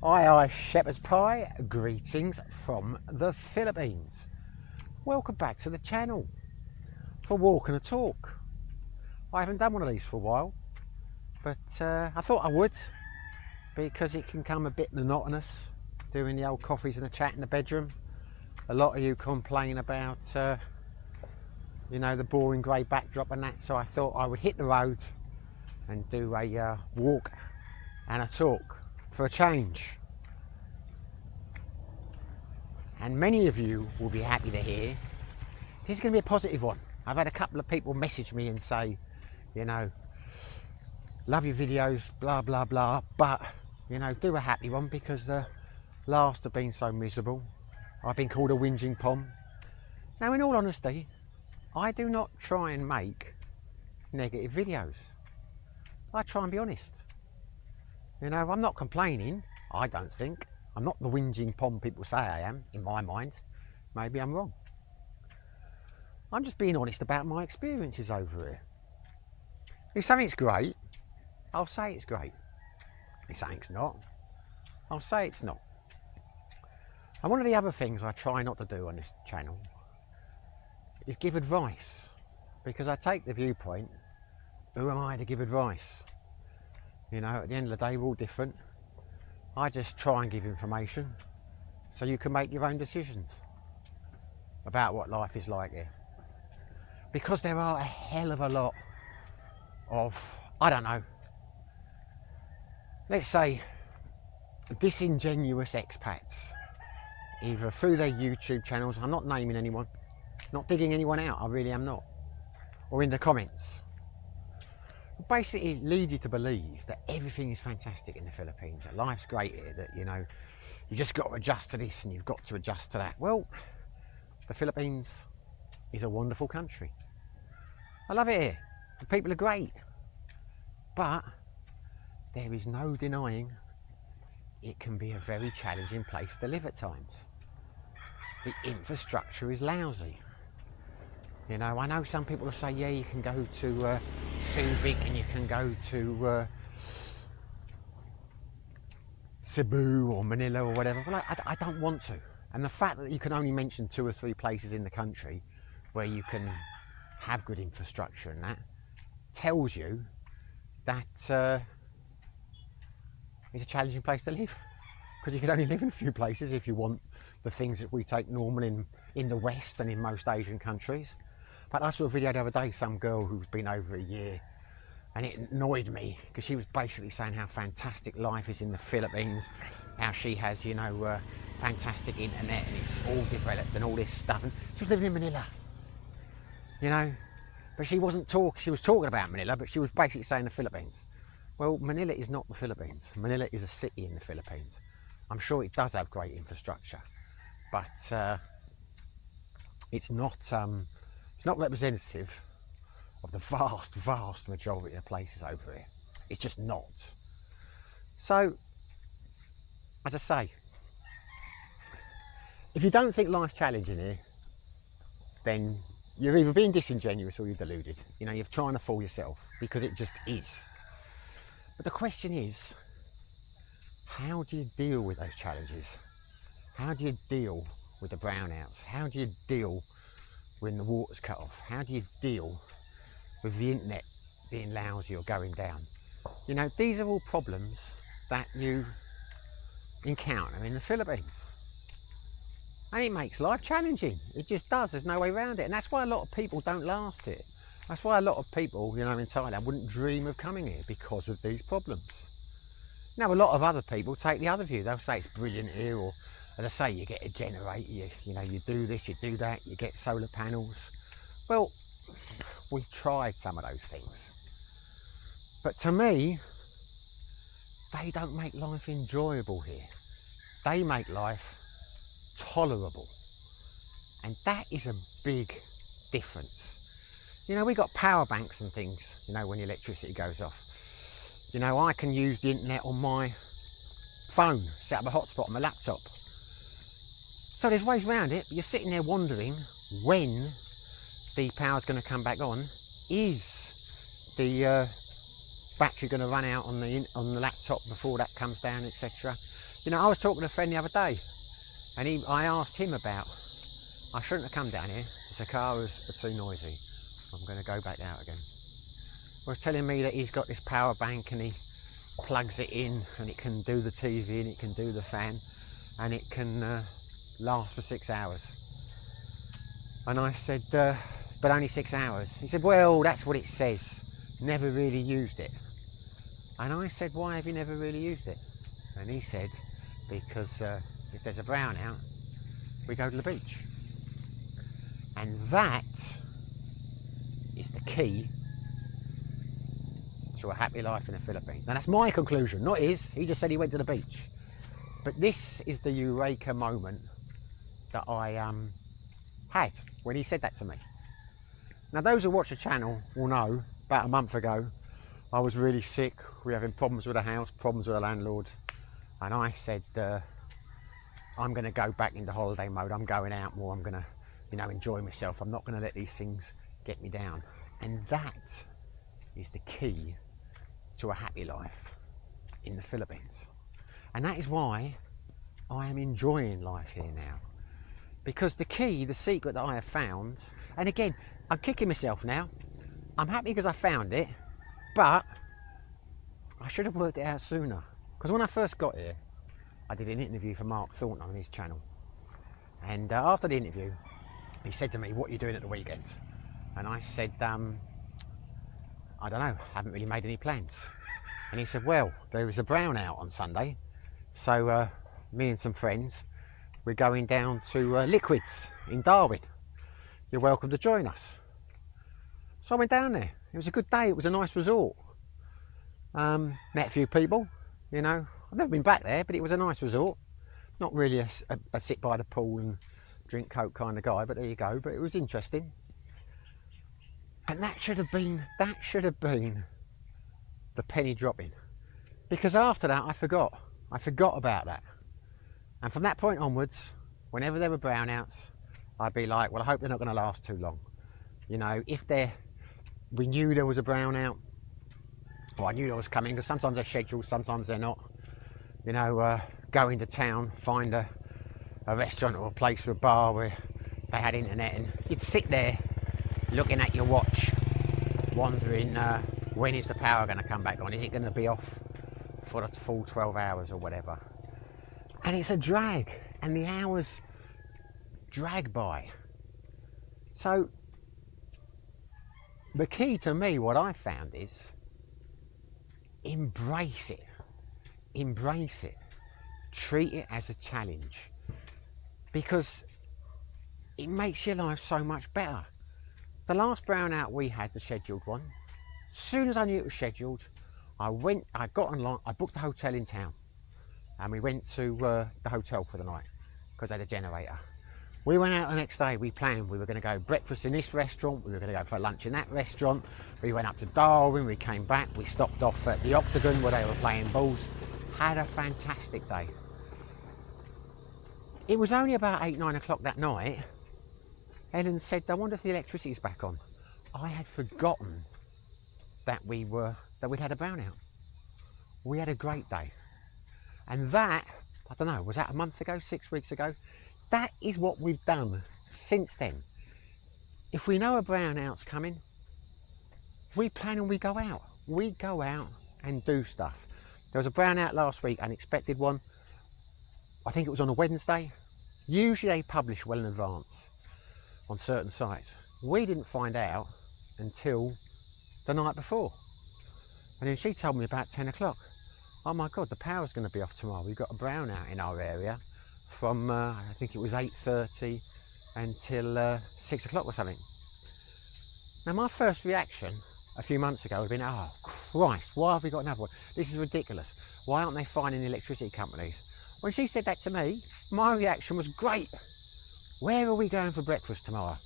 Aye, shepherd's pie, greetings from the Philippines. Welcome back to the channel for Walk and a Talk. I haven't done one of these for a while, but I thought I would, because it can come a bit monotonous doing the old coffees and a chat in the bedroom. A lot of you complain about the boring grey backdrop and that, so I thought I would hit the road and do a walk and a talk for a change. And many of you will be happy to hear this is going to be a positive one. I've had a couple of people message me and say, love your videos, blah blah blah, but do a happy one, because the last have been so miserable. I've been called a whinging pom. Now, in all honesty, I do not try and make negative videos. I try and be honest. I'm not complaining, I don't think. I'm not the whinging pom people say I am, in my mind. Maybe I'm wrong. I'm just being honest about my experiences over here. If something's great, I'll say it's great. If something's not, I'll say it's not. And one of the other things I try not to do on this channel is give advice, because I take the viewpoint, who am I to give advice? At the end of the day, we're all different. I just try and give information so you can make your own decisions about what life is like here. Because there are a hell of a lot of, I don't know, let's say disingenuous expats, either through their YouTube channels, I'm not naming anyone, not digging anyone out, I really am not, or in the comments, basically lead you to believe that everything is fantastic in the Philippines, that life's great here, that you just got to adjust to this and you've got to adjust to that. Well, the Philippines is a wonderful country. I love it here. The people are great, but there is no denying it can be a very challenging place to live at times. The infrastructure is lousy. I know some people will say, yeah, you can go to Subic and you can go to Cebu or Manila or whatever. Well, I don't want to. And the fact that you can only mention 2 or 3 places in the country where you can have good infrastructure and that tells you that it's a challenging place to live, because you can only live in a few places if you want the things that we take normal in the West and in most Asian countries. But I saw a video the other day, some girl who's been over a year, and it annoyed me because she was basically saying how fantastic life is in the Philippines, how she has, fantastic internet and it's all developed and all this stuff. And she was living in Manila, but she was talking about Manila, but she was basically saying the Philippines. Well, Manila is not the Philippines. Manila is a city in the Philippines. I'm sure it does have great infrastructure, but it's not representative of the vast majority of places over here. It's just not. So, as I say, if you don't think life's challenging here, then you're either being disingenuous or you're deluded. You're trying to fool yourself, because it just is. But the question is, how do you deal with those challenges? How do you deal with the brownouts? How do you deal when the water's cut off? How do you deal with the internet being lousy or going down? These are all problems that you encounter in the Philippines. And it makes life challenging. It just does. There's no way around it. And that's why a lot of people don't last it. That's why a lot of people, in Thailand wouldn't dream of coming here, because of these problems. Now, a lot of other people take the other view. They'll say it's brilliant here, or as I say, you get a generator, you do this, you do that, you get solar panels. Well, we've tried some of those things. But to me, they don't make life enjoyable here. They make life tolerable. And that is a big difference. We got power banks and things, when the electricity goes off. I can use the internet on my phone, set up a hotspot on my laptop. So there's ways around it, but you're sitting there wondering when the power's going to come back on. Is the battery going to run out on the laptop before that comes down, etc.? You know, I was talking to a friend the other day, and I asked him about, I shouldn't have come down here, the cicadas are too noisy. I'm going to go back out again. He was telling me that he's got this power bank and he plugs it in and it can do the TV and it can do the fan and it can last for 6 hours. And I said, but only 6 hours. He said, well, that's what it says. Never really used it. And I said, why have you never really used it? And he said, because if there's a brownout, we go to the beach. And that is the key to a happy life in the Philippines. Now that's my conclusion, not his. He just said he went to the beach. But this is the eureka moment that I had when he said that to me. Now those who watch the channel will know, about a month ago, I was really sick. We were having problems with the house, problems with the landlord. And I said, I'm going to go back into holiday mode. I'm going out more. I'm going to, you know, enjoy myself. I'm not going to let these things get me down. And that is the key to a happy life in the Philippines. And that is why I am enjoying life here now. Because the key, the secret that I have found, and again, I'm kicking myself now. I'm happy because I found it, but I should have worked it out sooner. Because when I first got here, I did an interview for Mark Thornton on his channel. And after the interview, he said to me, what are you doing at the weekend? And I said, I don't know, haven't really made any plans. And he said, well, there was a brownout on Sunday, so me and some friends, we're going down to Liquids in Darwin. You're welcome to join us. So I went down there. It was a good day. It was a nice resort. Met a few people, you know. I've never been back there, but it was a nice resort. Not really a sit by the pool and drink Coke kind of guy, but there you go. But it was interesting. And that should have been the penny dropping. Because after that, I forgot about that. And from that point onwards, whenever there were brownouts, I'd be like, well, I hope they're not going to last too long. You know, we knew there was a brownout, well, I knew there was coming, because sometimes they're scheduled, sometimes they're not. You know, go into town, find a restaurant or a place or a bar where they had internet, and you'd sit there looking at your watch, wondering when is the power going to come back on? Is it going to be off for the full 12 hours or whatever? And it's a drag, and the hours drag by. So the key to me, what I found is embrace it. Embrace it. Treat it as a challenge, because it makes your life so much better. The last brownout we had, the scheduled one, as soon as I knew it was scheduled, I got online, I booked a hotel in town, and we went to the hotel for the night because they had a generator. We went out the next day. We planned we were going to go breakfast in this restaurant, we were going to go for lunch in that restaurant. We went up to Darwin, we came back, we stopped off at the Octagon where they were playing balls. Had a fantastic day. It was only about 8-9 o'clock that night. Ellen said, I wonder if the electricity's back on. I had forgotten that we'd had a brownout. We had a great day. And that, I don't know, was that a month ago, 6 weeks ago? That is what we've done since then. If we know a brownout's coming, we plan and we go out. We go out and do stuff. There was a brownout last week, unexpected one. I think it was on a Wednesday. Usually they publish well in advance on certain sites. We didn't find out until the night before. And then she told me about 10 o'clock. Oh my God, the power's going to be off tomorrow. We've got a brownout in our area from, I think it was 8:30 until 6 o'clock or something. Now my first reaction a few months ago would have been, oh Christ, why have we got another one? This is ridiculous. Why aren't they finding the electricity companies? When she said that to me, my reaction was great. Where are we going for breakfast tomorrow?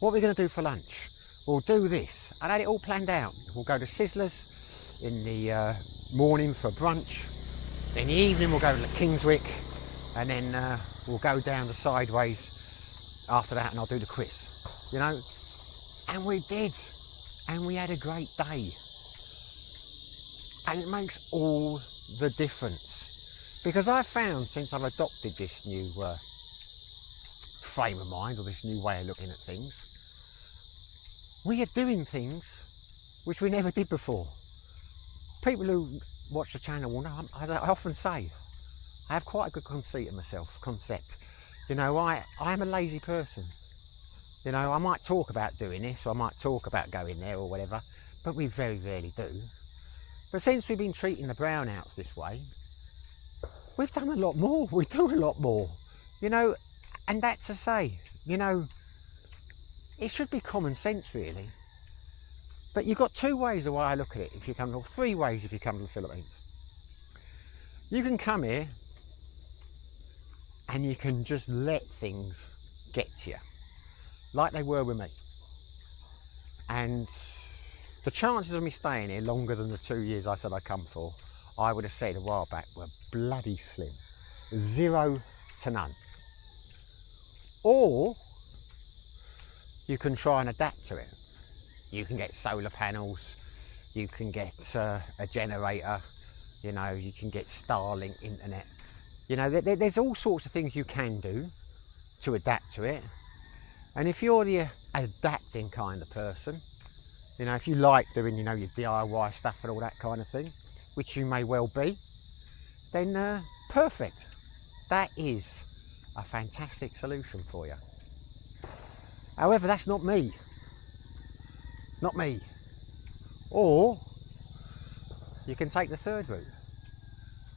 What are we going to do for lunch? We'll do this. I had it all planned out. We'll go to Sizzlers in the morning for brunch. In the evening we'll go to Kingswick, and then we'll go down the Sideways after that, and I'll do the quiz. You know, and we did, and we had a great day. And it makes all the difference, Because I've found since I've adopted this new frame of mind, or this new way of looking at things, we are doing things which we never did before. People who watch the channel will know, as I often say, I have quite a good conceit of myself, concept. You know, I'm a lazy person. You know, I might talk about doing this, or I might talk about going there or whatever, but we very rarely do. But since we've been treating the brownouts this way, we've done a lot more. We do a lot more, you know, and that's to say, you know, it should be common sense really. But you've got two ways the way I look at it if you come, or three ways if you come to the Philippines. You can come here and you can just let things get to you, like they were with me. And the chances of me staying here longer than the 2 years I said I'd come for, I would have said a while back, were bloody slim. 0 to none. Or you can try and adapt to it. You can get solar panels, you can get a generator, you know, you can get Starlink internet. You know, there's all sorts of things you can do to adapt to it. And if you're the adapting kind of person, you know, if you like doing, you know, your DIY stuff and all that kind of thing, which you may well be, then perfect. That is a fantastic solution for you. However, that's not me. Not me. Or you can take the third route.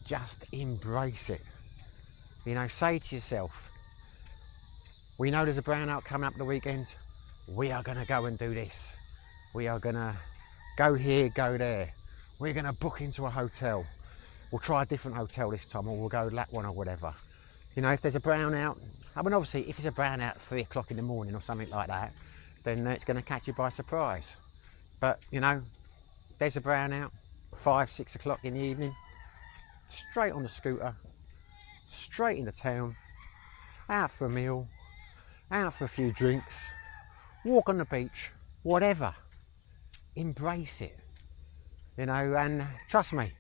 Just embrace it. You know, say to yourself, we know there's a brownout coming up the weekend. We are going to go and do this. We are going to go here, go there. We're going to book into a hotel. We'll try a different hotel this time, or we'll go that one or whatever. You know, if there's a brownout, I mean, obviously, if it's a brownout at 3 o'clock in the morning or something like that, then it's going to catch you by surprise. But, you know, there's a brownout, 5, 6 o'clock in the evening, straight on the scooter, straight into town, out for a meal, out for a few drinks, walk on the beach, whatever. Embrace it, you know, and trust me,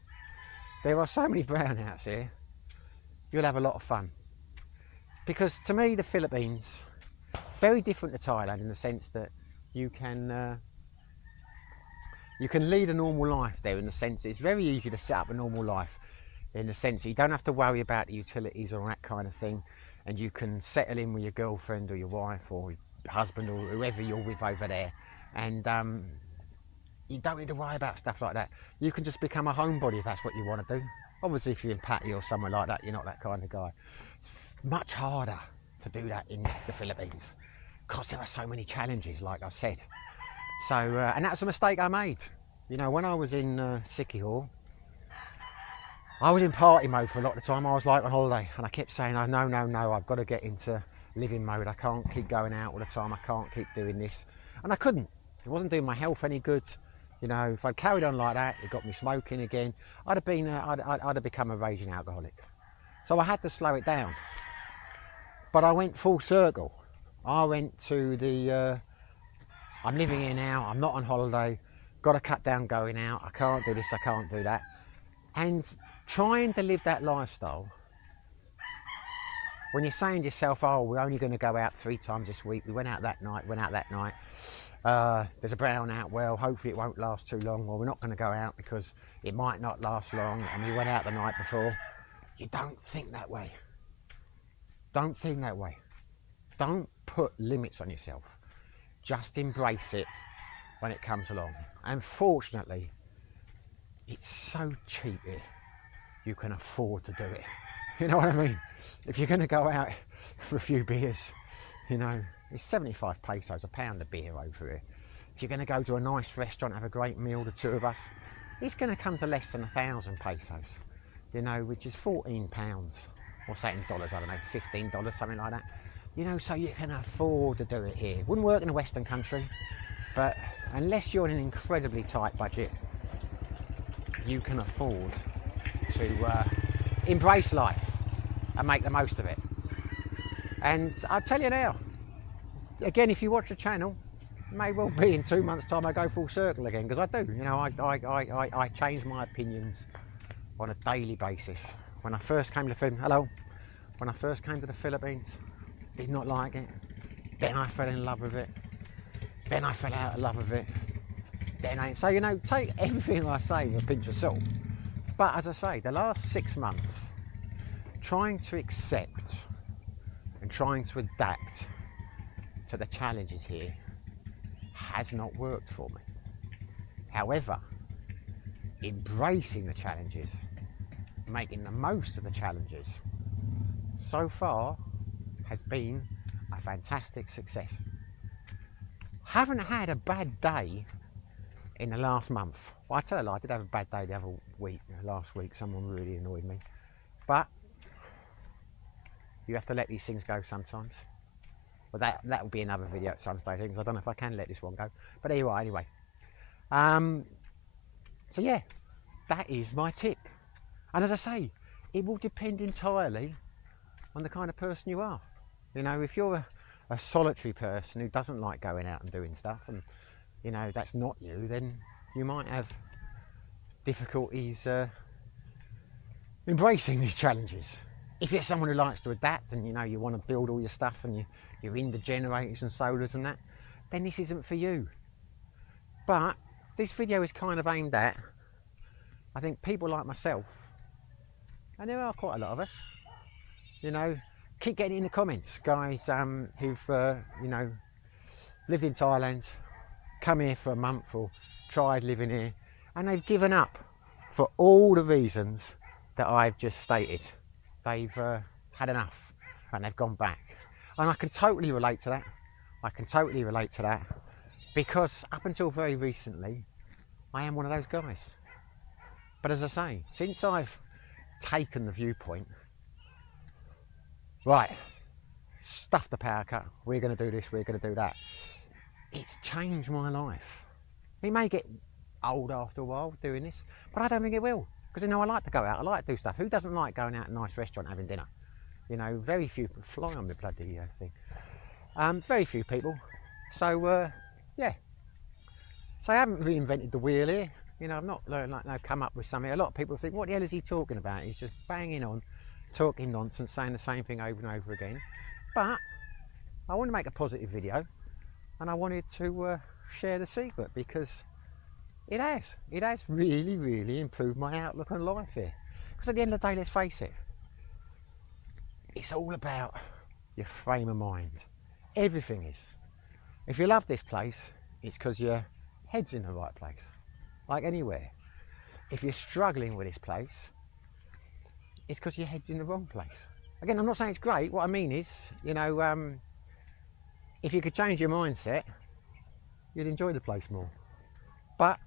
there are so many brownouts here, you'll have a lot of fun. Because to me, the Philippines, very different to Thailand in the sense that you can lead a normal life there, in the sense it's very easy to set up a normal life, in the sense that you don't have to worry about the utilities or that kind of thing, and you can settle in with your girlfriend or your wife or your husband or whoever you're with over there, and you don't need to worry about stuff like that. You can just become a homebody if that's what you want to do. Obviously, if you're in Patty or somewhere like that, you're not that kind of guy. It's much harder to do that in the Philippines because there are so many challenges, like I said. So, and that's a mistake I made. You know, when I was in Sikihor, I was in party mode for a lot of the time. I was like on holiday, and I kept saying, oh, no, I've got to get into living mode. I can't keep going out all the time. I can't keep doing this. And I couldn't. It wasn't doing my health any good. You know, if I'd carried on like that, it got me smoking again. I'd have become a raging alcoholic. So I had to slow it down. But I went full circle. I went to the, I'm living here now, I'm not on holiday, got to cut down going out, I can't do this, I can't do that. And trying to live that lifestyle, when you're saying to yourself, oh, we're only going to go out 3 times this week, we went out that night, there's a brownout, well, hopefully it won't last too long, well, we're not going to go out because it might not last long, and we went out the night before. You don't think that way. Don't think that way. Don't put limits on yourself. Just embrace it when it comes along. And fortunately, it's so cheap here, you can afford to do it. You know what I mean? If you're going to go out for a few beers, you know, it's 75 pesos, a pound of beer over here. If you're going to go to a nice restaurant, have a great meal, the 2 of us, it's going to come to less than 1,000 pesos, you know, which is 14 pounds. What's that in dollars? I don't know, $15, something like that. You know, so you can afford to do it here. Wouldn't work in a Western country, but unless you're in an incredibly tight budget, you can afford to embrace life and make the most of it. And I'll tell you now, again, if you watch the channel, it may well be in 2 months' time I go full circle again, because I do. You know, I change my opinions on a daily basis. When I first came to the Philippines, hello. When I first came to the Philippines, did not like it. Then I fell in love with it. Then I fell out of love with it. So, you know, take everything I say with a pinch of salt. But as I say, the last 6 months, trying to accept and trying to adapt to the challenges here has not worked for me. However, embracing the challenges, making the most of the challenges, so far has been a fantastic success. Haven't had a bad day in the last month. Well, I tell you, I did have a bad day the other week, last week. Someone really annoyed me. But you have to let these things go sometimes. Well, that will be another video at some stage, because I don't know if I can let this one go. But there you are, anyway. So yeah, that is my tip. And as I say, it will depend entirely on the kind of person you are. You know, if you're a solitary person who doesn't like going out and doing stuff, and you know that's not you, then you might have difficulties embracing these challenges. If you're someone who likes to adapt, and you know you want to build all your stuff, and you're into generators and solars and that, then this isn't for you. But this video is kind of aimed at, I think, people like myself, and there are quite a lot of us. You know, keep getting in the comments, guys who've you know, lived in Thailand, come here for a month or tried living here, and they've given up for all the reasons that I've just stated. They've had enough and they've gone back, and I can totally relate to that. I can totally relate to that, because up until very recently I am one of those guys. But as I say, since I've taken the viewpoint, right, stuff the power cut, we're going to do this, we're going to do that, it's changed my life. It may get old after a while doing this, but I don't think it will, because you know I like to go out, I like to do stuff. Who doesn't like going out to a nice restaurant having dinner? You know, very few people. Fly on the bloody thing. Very few people. So yeah, so I haven't reinvented the wheel here. You know, I've not come up with something. A lot of people think, what the hell is he talking about? He's just banging on, talking nonsense, saying the same thing over and over again. But I want to make a positive video, and I wanted to share the secret, because it has really improved my outlook on life here. Because at the end of the day, let's face it, it's all about your frame of mind. Everything is. If you love this place, it's because your head's in the right place, like anywhere. If you're struggling with this place, it's because your head's in the wrong place. Again, I'm not saying it's great. What I mean is, you know, if you could change your mindset, you'd enjoy the place more. But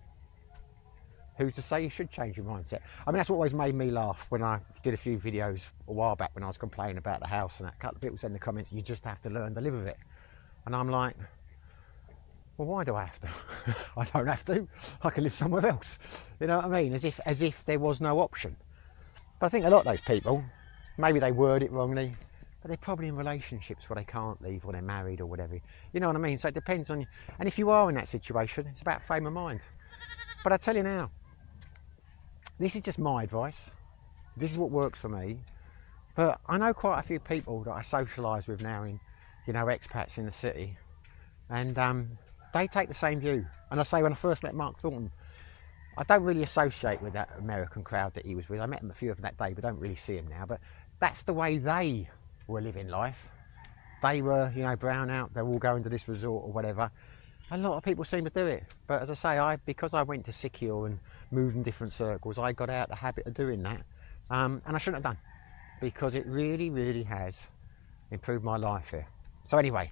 who's to say you should change your mindset? I mean, that's what always made me laugh when I did a few videos a while back when I was complaining about the house, and that. A couple of people said in the comments, you just have to learn to live with it. And I'm like, well, why do I have to? I don't have to. I can live somewhere else. You know what I mean? As if there was no option. But I think a lot of those people, maybe they word it wrongly, but they're probably in relationships where they can't leave, or they're married or whatever. You know what I mean? So it depends on you. And if you are in that situation, it's about frame of mind. But I tell you now, this is just my advice. This is what works for me. But I know quite a few people that I socialise with now, in, you know, expats in the city, and they take the same view. And I say, when I first met Mark Thornton, I don't really associate with that American crowd that he was with. I met him, a few of them that day, but don't really see him now. But that's the way they were living life. They were, you know, brown out, they're all going to this resort or whatever. A lot of people seem to do it. But as I say, because I went to Sikyo and moved in different circles, I got out the habit of doing that. And I shouldn't have done, because it really has improved my life here. So anyway,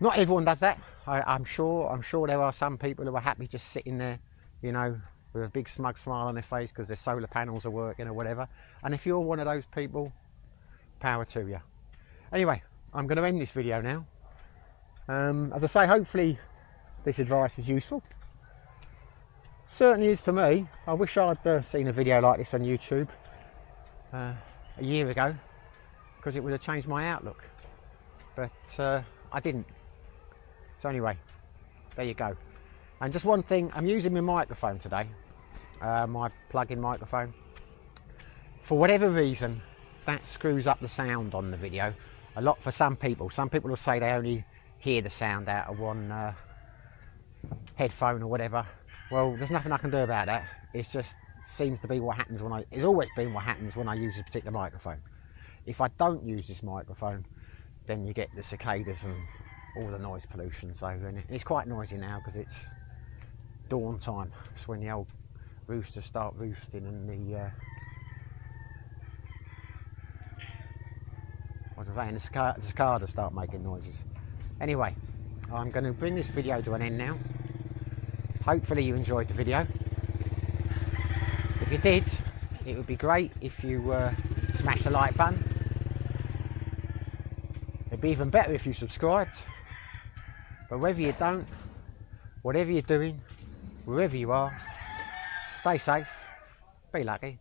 not everyone does that. I'm sure there are some people who are happy just sitting there, you know, with a big smug smile on their face because their solar panels are working or whatever. And if you're one of those people, power to you. Anyway, I'm going to end this video now. As I say, hopefully this advice is useful. Certainly is for me. I wish I'd seen a video like this on YouTube a year ago, because it would have changed my outlook. But I didn't. So anyway, there you go. And just one thing, I'm using my microphone today, my plug-in microphone. for whatever reason, that screws up the sound on the video a lot for some people. Some people will say they only hear the sound out of one headphone or whatever. Well, there's nothing I can do about that. It's just seems to be what happens when it's always been what happens when I use this particular microphone. If I don't use this microphone, then you get the cicadas and all the noise pollution. So it's quite noisy now because it's dawn time. It's when the old roosters start roosting and the what was I saying, the cicadas start making noises. Anyway, I'm going to bring this video to an end now. Hopefully you enjoyed the video. If you did, it would be great if you smash the like button. It'd be even better if you subscribed. But whether you don't, whatever you're doing, wherever you are, stay safe, be lucky.